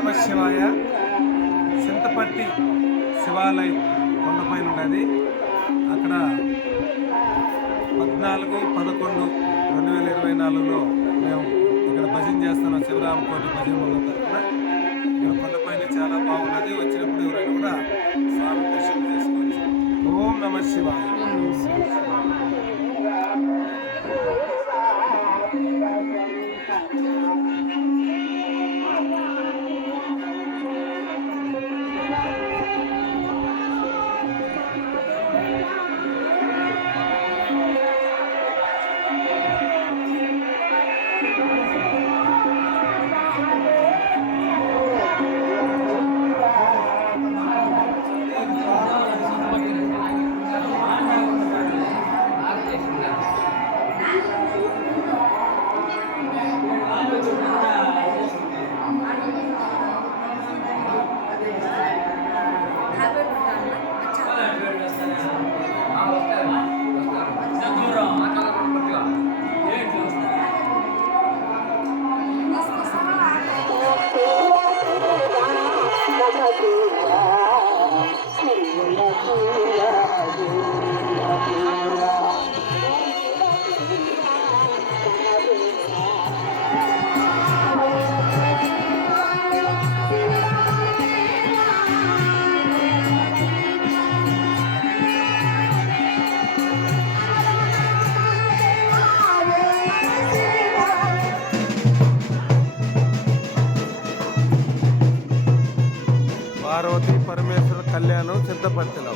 నమ శివాయ. చింతపర్తి శివాలయం కొండపైన ఉన్నది అక్కడ పద్నాలుగు పదకొండు రెండు వేల ఇరవై నాలుగులో మేము ఇక్కడ భజన చేస్తున్నాం శివరామకోటి భజన తరఫున ఇక్కడ కొండపైన చాలా బాగున్నది. వచ్చినప్పుడు ఎవరైనా కూడా స్వామి దర్శనం చేసుకోవచ్చు. ఓం నమ శివాయ. থাকি esta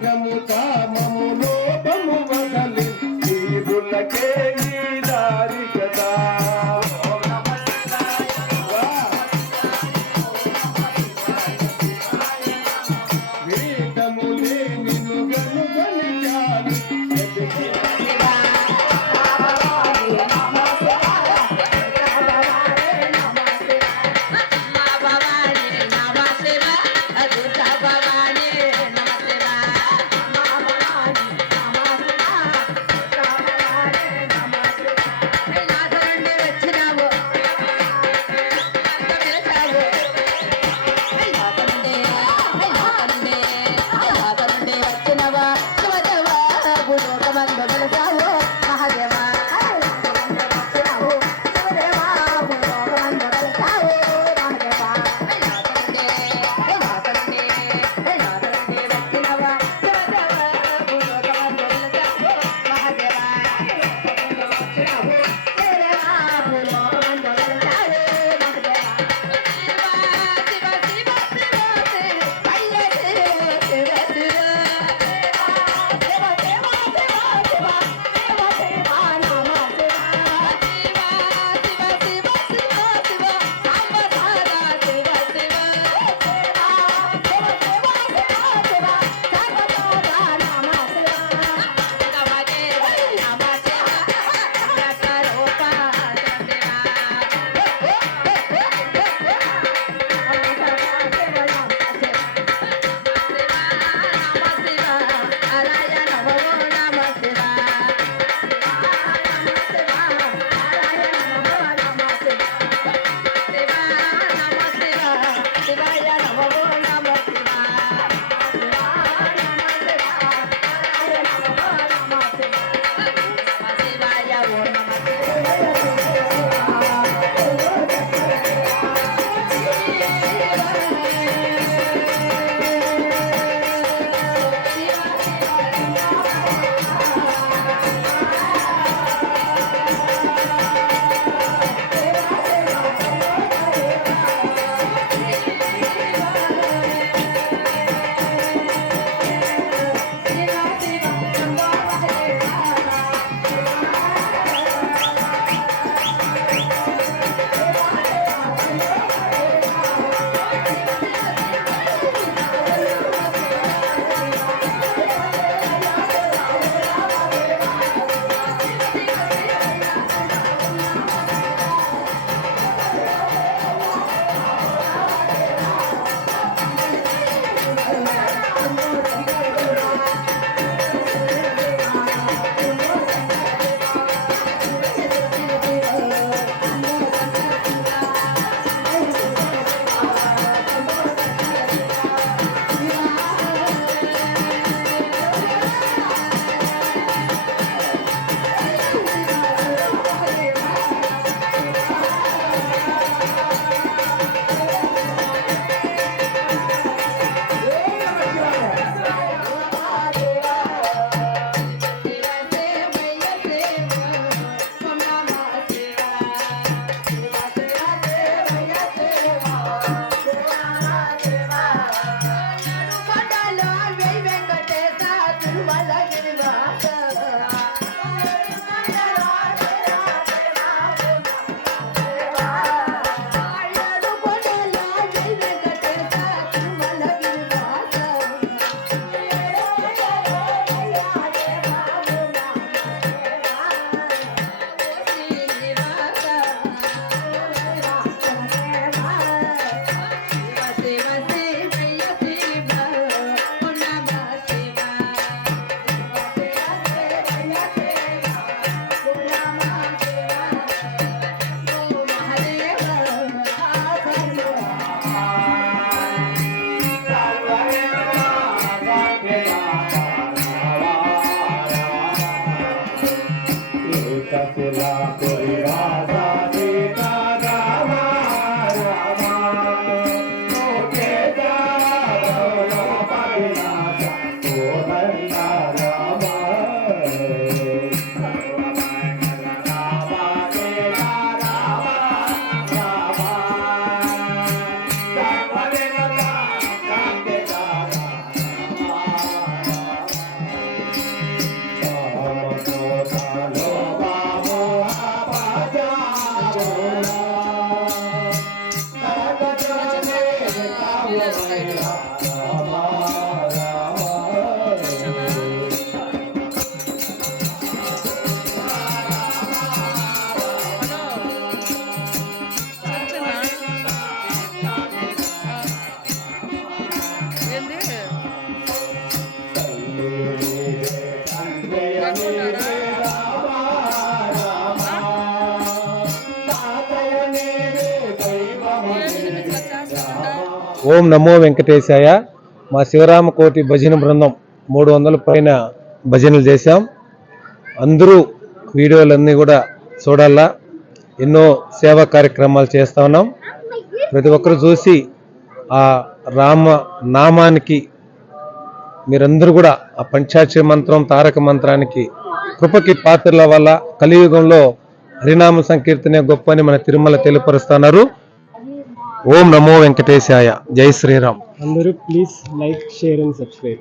వైరము కామము I like it in. ఓం నమో వెంకటేశాయ. మా శివరామకోటి భజన బృందం మూడు వందల పైన భజనలు చేశాం. అందరూ వీడియోలన్నీ కూడా చూడాలా? ఎన్నో సేవా కార్యక్రమాలు చేస్తా ఉన్నాం. ప్రతి ఒక్కరు చూసి ఆ రామ నామానికి మీరందరూ కూడా ఆ పంచాక్షి మంత్రం తారక మంత్రానికి కృపకి పాత్రల వల్ల కలియుగంలో హరినామ సంకీర్తనే గొప్ప అని మన తిరుమల తెలియపరుస్తున్నారు. ఓం నమో వెంకటేశాయ. జై శ్రీరామ్. అందరూ please like share and subscribe.